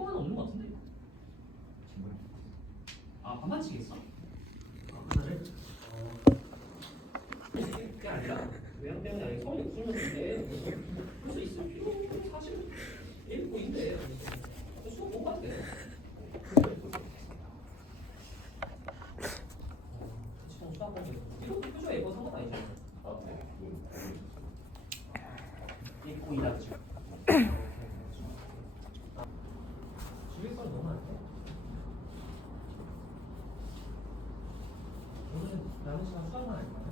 어, 하나 없는 거 같은데? 아, 반반치겠어? 아, 하나를? 어. 그게 아니라 외양 때문에 아니 성이 없으면인데 그래서 있을 필요 사실 일부인데 수업 못 봤대. 지금 수학 보면 이거 표정 예뻐 상관 아니잖아. 입고 일하죠 주위권 너무 안 돼? 오늘 남은 시간 수학만 할까요?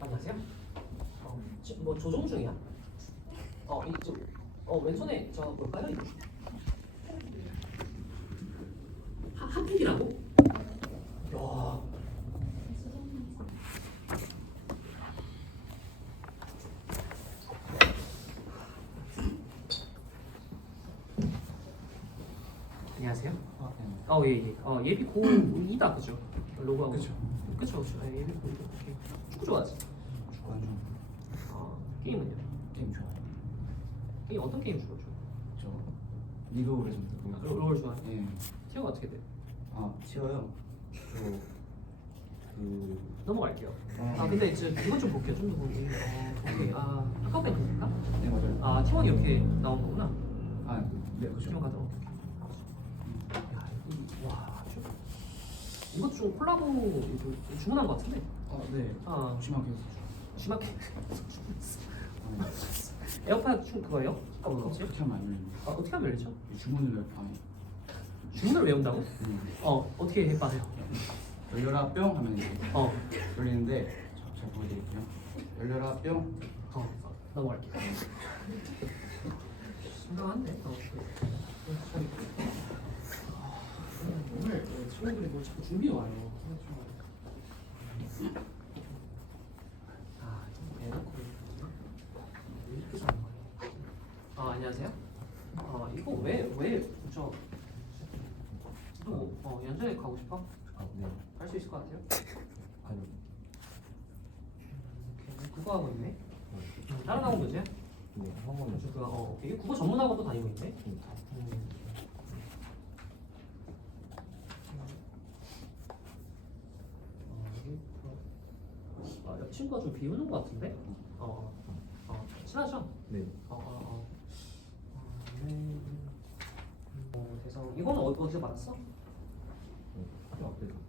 안녕하세요. 어, 지금 뭐 조종 중이야? 어, 이쪽, 어 왼손에 저? 이거? 하, 핫팩이라고? 안녕하세요. 어, 예, 예. 어, 예비 고2다, 그죠? 로고하고. 그쵸. 그쵸, 그쵸. 예, 예비 고2. 축구 좋아하지? 주관 중 어, 게임은요? 게임 좋아해요. 게임 어떤 게임 주로 좋아? 저 리그 오래 좀 롤, 뜨고. 롤 좋아해? 예. 티어가 어떻게 돼? 아 치어요. 저그 넘어갈게요. 어. 아, 근데 이제 이건 좀 볼게요. 좀 더 보기. 어, 오케이. 아, 카카오뱅크 볼까? 네 맞아요. 아, 팀원이 이렇게 나온 거구나. 아 네 그죠. 팀원 가자. 오케이, 오케이. 이, 와, 좀, 이것 좀 콜라보 이거 주문한 거 같은데? 아 네 아, 심하게 심하게. 아, 에어팟 춤 그거예요? 어, 어, 그치? 그렇게 하면 안 열리네. 아, 어떻게 하면 열리죠? 주문을 열 밤에. 주문을 외운다고? 음. 어, 어떻게 해봐요? 열려라 뿅 하면 이제 어, 열리는데 자, 잘 보여드릴게요. 열려라 뿅. 어, 넘어갈게요. 심각한데? 어, 아, 오늘 친구들이 뭐 자꾸 준비해 와요. 아, 좀 대놓고 왜 이렇게 사는 거야? 아, 안녕하세요. 아, 이거 왜 왜 저 또 어, 연주회 가고 싶어? 아 네. 할 수 있을 것 같아요? 아니. 오케이, 국어 하고 있네. 음, 다른 학원 문제야? 네. 한번 그 어, 이게 국어 전문 학원도 다니고 있네. 음. 어, 이게 또- 아, 옆 친구가 좀 비우는 것 같은데? 어, 어, 어, 친하죠? 네. 어, 어, 어. 어, 네. 어, 대성. 이거는 어, 어디서 받았어? 학교 앞에서.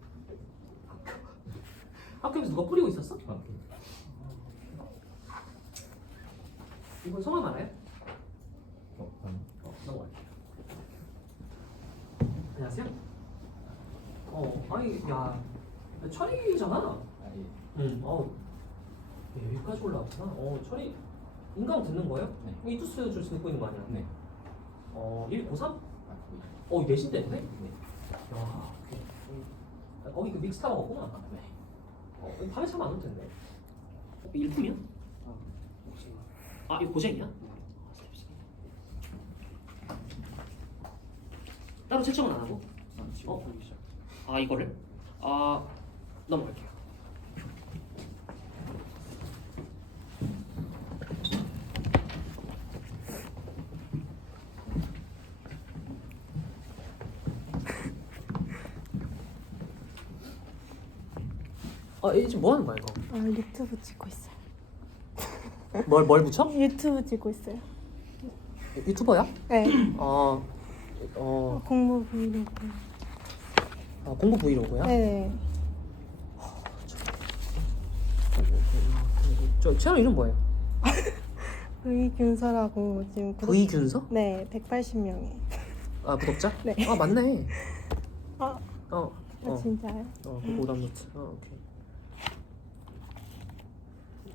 학교에서 누가 뿌리고 있었어? 아 이건 성함 알아요? 어 아니. 어, 넘어갈게요. 안녕하세요. 어, 아니, 야, 철이잖아. 아 예. 응. 어, 네, 여기까지 올라왔구나. 어, 철이 인강 듣는 거예요? 네. 이투스 줄 듣고 있는 거 아니야? 네. 어, 1, 고3? 아 거의. 어, 내신 때문에? 네. 야. 아, 거기 그 믹스타가 없구나. 네. 어, 밤에 참안올 텐데. 어, 일품이야? 아 혹시 아, 이거 고쟁이야? 따로 채점은 안 하고? 아 어? 아 이거를? 아 넘어갈게요. 아 이게 지금 뭐 하는 거야 이거? 아 유튜브 찍고 있어요. 뭘 뭘 붙여? 유튜브 찍고 있어요. 유튜버야? 네. 어, 어, 공부 브이로그. 아, 공부 브이로그야? 네. 저 채널 이름 뭐예요? 브이균서라고 지금 구독. 브이균서? 네, 180명이. 아 구독자? 네. 아 맞네. 아, 어, 아 어, 진짜요? 어, 그 오답 노트. 어, 오케이.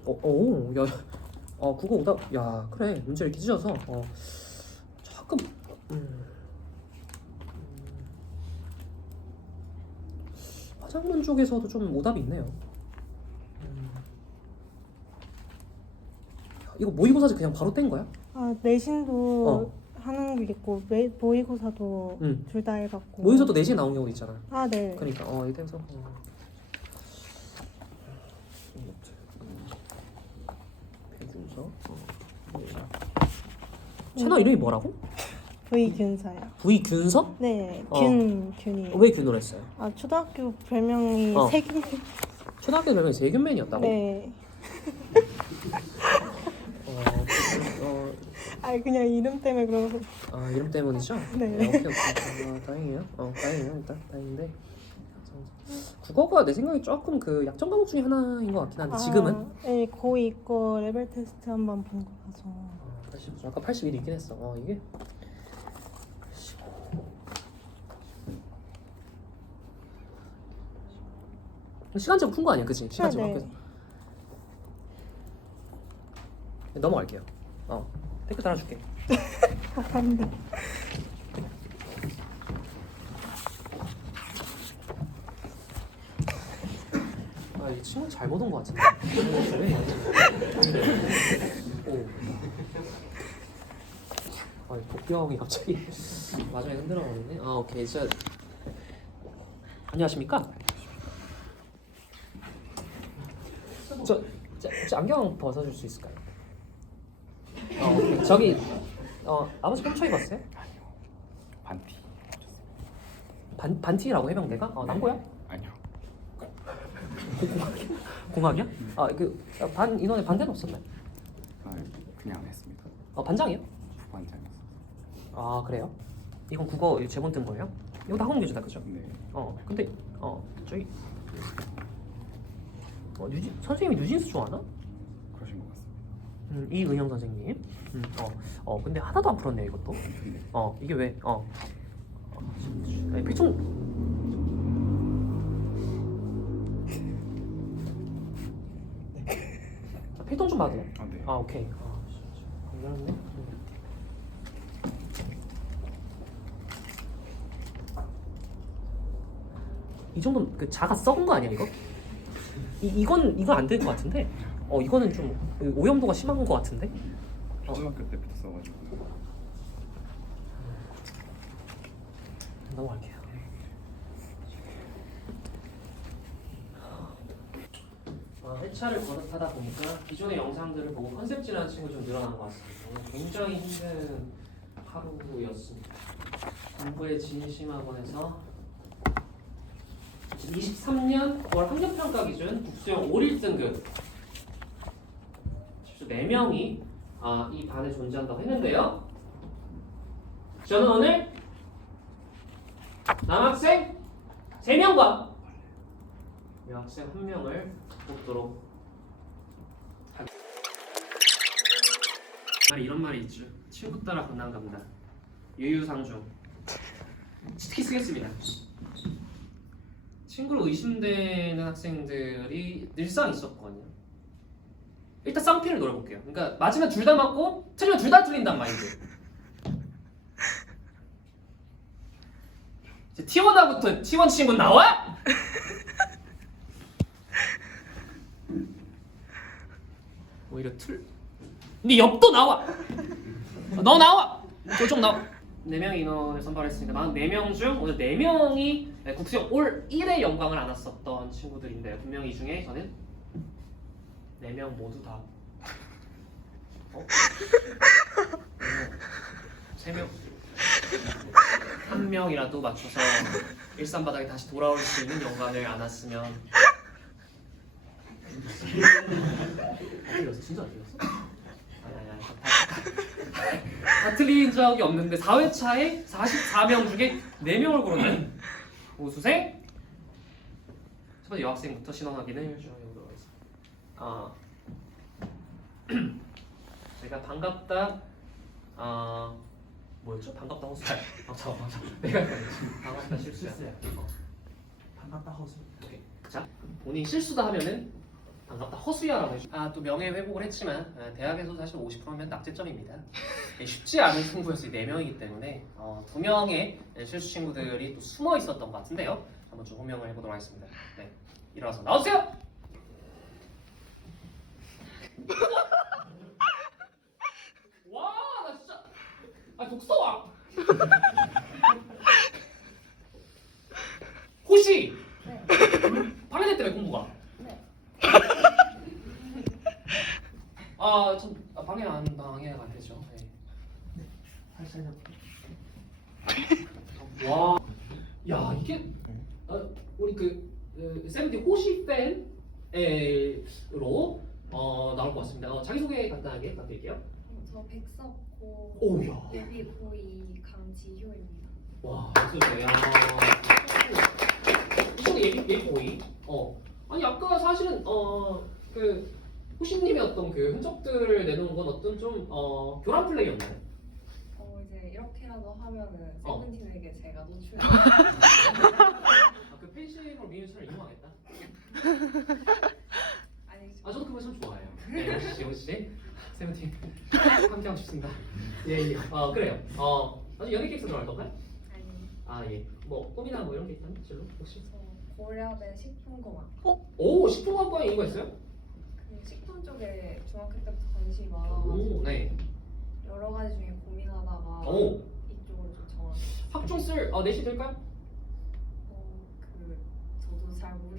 어, 오, 야, 어, 그거 오답. 야, 그래. 문제 이렇게 찢어서. 어, 조금. 음. 음. 화장문 쪽에서도 좀 오답이 있네요. 음. 이거 모의고사지 그냥 바로 뗀 거야? 아 내신도 어. 하는 게 있고 매, 모의고사도 응. 둘 다 해갖고. 모의고사도 4시에 나온 경우도 있잖아. 아 네. 그러니까 어 해서 어. 배준서 어. 채널 이름이 뭐라고? 브이균서요. V 균서? 네, 어. 균 균이. 왜 균으로 했어요? 아 초등학교 별명이 어. 세균. 초등학교 별명이 세균맨이었다고? 네. 어, 어, 아 그냥 이름 때문에 그러고. 아 이름 때문이죠? 네. 오케이 오케이 아, 다행이에요. 어 다행이에요 일단 다행인데 국어가 내 생각에 조금 그 약점 과목 중에 하나인 것 같긴 한데 지금은 아, 네, 고2 거 레벨 테스트 한번 본 거라서. 어, 80, 아까 81이 있긴 했어. 어 이게 85. 시간제로 푼거 아니야, 그치? 시간제로 네, 학교에서 넘어갈게요. 어 댓글 달아줄게. 감사합니다. 아, 이 친구 잘못 온거 같은데. 오. 아, 복병이 갑자기 마지막에 흔들어 버리네. 아, 오케이. 저 안녕하십니까? 저, 저 혹시 안경 벗어 줄 수 있을까요? 어, 오케이. 저기 어 아버지 꼼쳐 입었어요? 반티. 반 반티라고 해병대가? 어 남고야? 아니요. 공학이야? 아그 반 인원에 반대는 없었나요? 아, 그냥 안 했습니다. 어 반장이요? 부반장이었어요. 아 그래요? 이건 국어 제본 뜬 거예요? 이거 다 학원 교재다 그죠? 네. 어 근데 어 저기 어 뉴진 선생님이 뉴진스 좋아하나? 그러신 것 같습니다. 음, 이은영 선생님. 음, 어, 어 근데 하나도 안 풀었네 이것도. 네. 어 이게 왜? 어. 어, 아니, 필통. 아, 필통 좀 봐도 돼? 아, 네. 아 오케이. 아, 미안했네. 이 정도는 그 자가 썩은 거 아니야 이거? 이 이건 이건 안 될 것 같은데. 어 이거는 좀 오염도가 심한 것 같은데. 초등학교 때부터 써가지고. 넘어갈게요. 어, 회차를 거듭하다 보니까 기존의 영상들을 보고 컨셉질하는 친구 좀 늘어난 것 같습니다. 굉장히 힘든 하루였습니다. 공부에 진심학원에서 23년 9월 학력평가 기준 국수형 5 1등급 4명이 아, 이 반에 존재한다고 했는데요. 저는 오늘 남학생 3명과 여 학생 1명을 뽑도록 하겠습니다. 이런 말이 있죠. 친구 따라 강남 갑니다. 유유상중. 특히 쓰겠습니다. 친구로 의심되는 학생들이 늘상 있었거든요. 일단 쌍피를 노려볼게요. 그러니까 맞으면 둘 다 맞고 틀리면 둘 다 틀린단 마인드. 이제 T1하부터 T1 친구 나와? 오히려 틀. 네 옆도 나와. 너 나와. 저쪽 나와. 4명 인원을 선발했으니까 나는 4명 중 오늘 4명이 국수형 올 1의 영광을 안았었던 친구들인데 분명히 이 중에 저는 4명 모두 다 어? 3명 한 명이라도 맞춰서 일산 바닥에 다시 돌아올 수 있는 영광을 안았으면 안 틀렸어 진짜 안 틀렸어? 아니 아니 아니 다, 다 틀린 적이 없는데 4회차에 44명 중에 4명을 고르는 우수생 첫 번째 여학생부터 신원 확인을 진행해보도록 하겠습니다 아 제가 반갑다 아 뭐였죠? 반갑다 허수 아 잠깐만 잠깐만. 내가 반갑다 실수야 어. 반갑다 허수. 오케이. 자, 본인 실수다 하면은 반갑다 허수야라고 해주. 아 또 명예 회복을 했지만 아, 대학에서 사실 50%면 낙제점입니다. 예, 쉽지 않은 승부였어요. 네 명이기 때문에 어, 두 명의 실수 친구들이 또 숨어 있었던 것 같은데요. 한번 좀 호명을 해보도록 하겠습니다. 네, 일어나서 나오세요. 와, 나 진짜 아 독서왕. 호시. 방해됐다며 공부가. 네. 아, 전 아, 방해 안 방해 안 되죠. 네. 와, 야 이게 어, 우리 그 어, 세븐틴 호시 팬으로 어, 나올 것 같습니다. 어, 자기 소개 간단하게 부탁드릴게요. 저 백석고 오야, 데뷔 고이 강지효입니다. 와, 진짜 야. 이쪽 예비 예비 보이. 어, 아니 아까 사실은 어그 호시님의 어떤 그 흔적들을 내놓은 건 어떤 좀 어, 교란 플레이였나요? 어 이제 이렇게라도 하면은 어. 세븐틴에게 제가 노출. 아, 그 팬심으로 미니처를 이용하겠다. 아니 아 저도 그거 참 좋아해요. 네, 역시 역시 세븐틴 함께하고 싶습니다. 예, 예. 어 그래요. 어 나중에 연예 캐릭터 들어갈 건가요? 아니 아 예. 뭐 꿈이나 뭐 이런 게 있다면 실로 혹시? 저 고려대 식품공학. 오 식품학과에 이거 있어요? 그 식품 쪽에 중학교 때부터 관심이 많아가지고 오 네. 여러 가지 중에 고민하다가 오 이쪽으로 좀 정했어요. 학종 쓸 어, 내시 될까요? 어그 저도 잘 모르.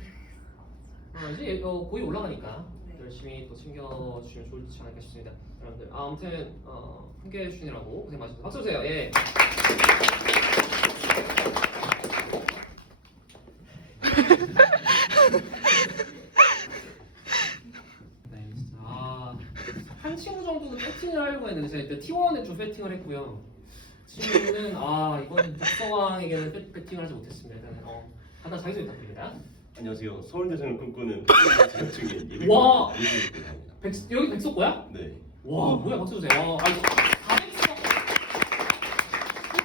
아 이제 어, 고이 올라가니까 네. 열심히 또 챙겨주시면 좋지 않을까 싶습니다. 여러분들 아, 아무튼 어, 함께해 주시느라고 고생 많으셨습니다. 박수 주세요. 예. 네, 진짜 아, 한 친구 정도는 했는데 제가 일단 T1에 좀 배팅을 했고요. 친구는 아 이번 독서왕에게는 배- 배팅을 하지 못했습니다. 어, 간단 자기소개 부탁드립니다. 안녕하세요. 서울대생을 꿈꾸는 중인 예비 와! 백, 여기 백석고야? 네. 와 뭐야 박수 주세요. 아, 아 이거 다 백석.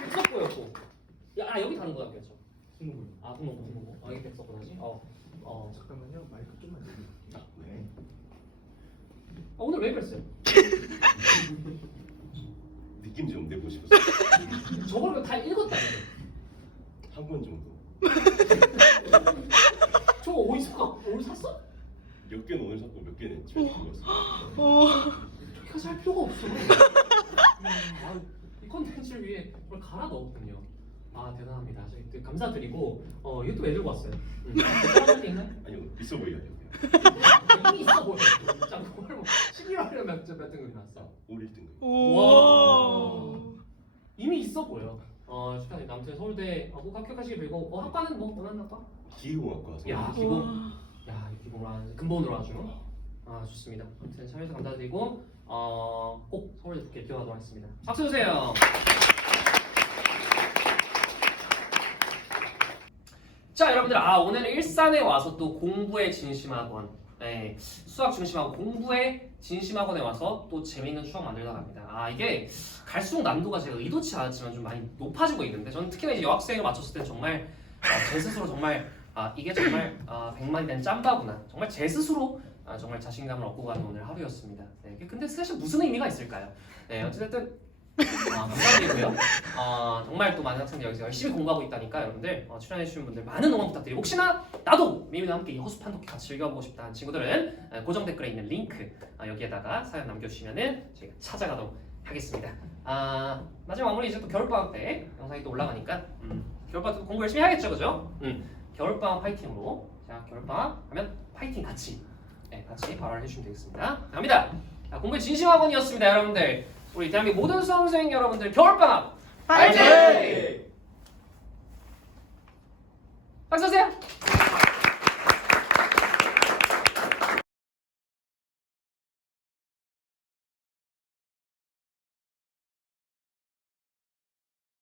백석고였고. 야 아, 여기 다른 거야 그렇죠? 친구분. 아 등록부 등록부. 아 여기 백석고라지. 어. 어. 잠깐만요. 마이크 좀만. 아, 네. 아, 오늘 왜 그랬어요? 느낌 좀 내고 싶었어요. 저걸 다 읽었다는데. 한번 정도. 저거 어디서 가? 오늘 샀어? 몇 개는 오늘 샀고 몇 개는 집에 두고 왔어요. 저렇게 할 필요가 없어. 아, 이 컨텐츠를 위해 그걸 갈아 넣었군요. 아 대단합니다. 저희 그 감사드리고 어 이것도 왜 들고 왔어요? 음. 다른 게 있나요? 아니요 있어 보이려고요. 이미 있어 보여. 진짜 그걸 뭐 11월에 몇, 몇 등급이? 올 1등급. 와 이미 있어 보여. 어 축하드립니다. 아무튼 서울대 어, 꼭 합격하시길 빌고 어 학과는 뭐 원하는 학과? 기계공학과. 야 기본 야 기본으로 한 근본으로 아주 아 좋습니다. 아무튼 참여해서 감사드리고 어 꼭 서울대 좋게 기억하도록 하겠습니다. 박수 주세요. 자 여러분들 아 오늘은 일산에 와서 또 공부에 진심학원 네, 수학 중심하고 공부에 진심학원에 와서 또 재미있는 추억 만들다 갑니다. 아 이게 갈수록 난도가 제가 의도치 않았지만 좀 많이 높아지고 있는데 저는 특히나 이제 여학생을 맞췄을 때 정말 아, 제 스스로 정말 아 이게 정말 아, 백만이 된 짬바구나. 정말 제 스스로 아, 정말 자신감을 얻고 가는 오늘 하루였습니다. 네, 근데 사실 무슨 의미가 있을까요? 네 어쨌든 아, 감사드리고요. 어, 정말 또 많은 학생들 여기서 열심히 공부하고 있다니까 여러분들 어, 출연해주신 분들 많은 응원 부탁드리고 혹시나 나도 미미와 함께 이 허수판 독기 같이 즐겨보고 싶다 하는 친구들은 어, 고정 댓글에 있는 링크 어, 여기에다가 사연 남겨주시면은 저희가 찾아가도록 하겠습니다. 아 마지막 마무리 이제 또 겨울방학 때 영상이 또 올라가니까 음, 겨울방학 때 공부 열심히 해야겠죠, 그죠? 음, 겨울방학 파이팅으로 자 겨울방학 하면 파이팅 같이 네, 같이 발언을 해주시면 되겠습니다. 갑니다. 자, 공부의 진심학원이었습니다, 여러분들. 우리 대한민국 모든 수험생 여러분들 겨울방학 파이팅! 박수 세요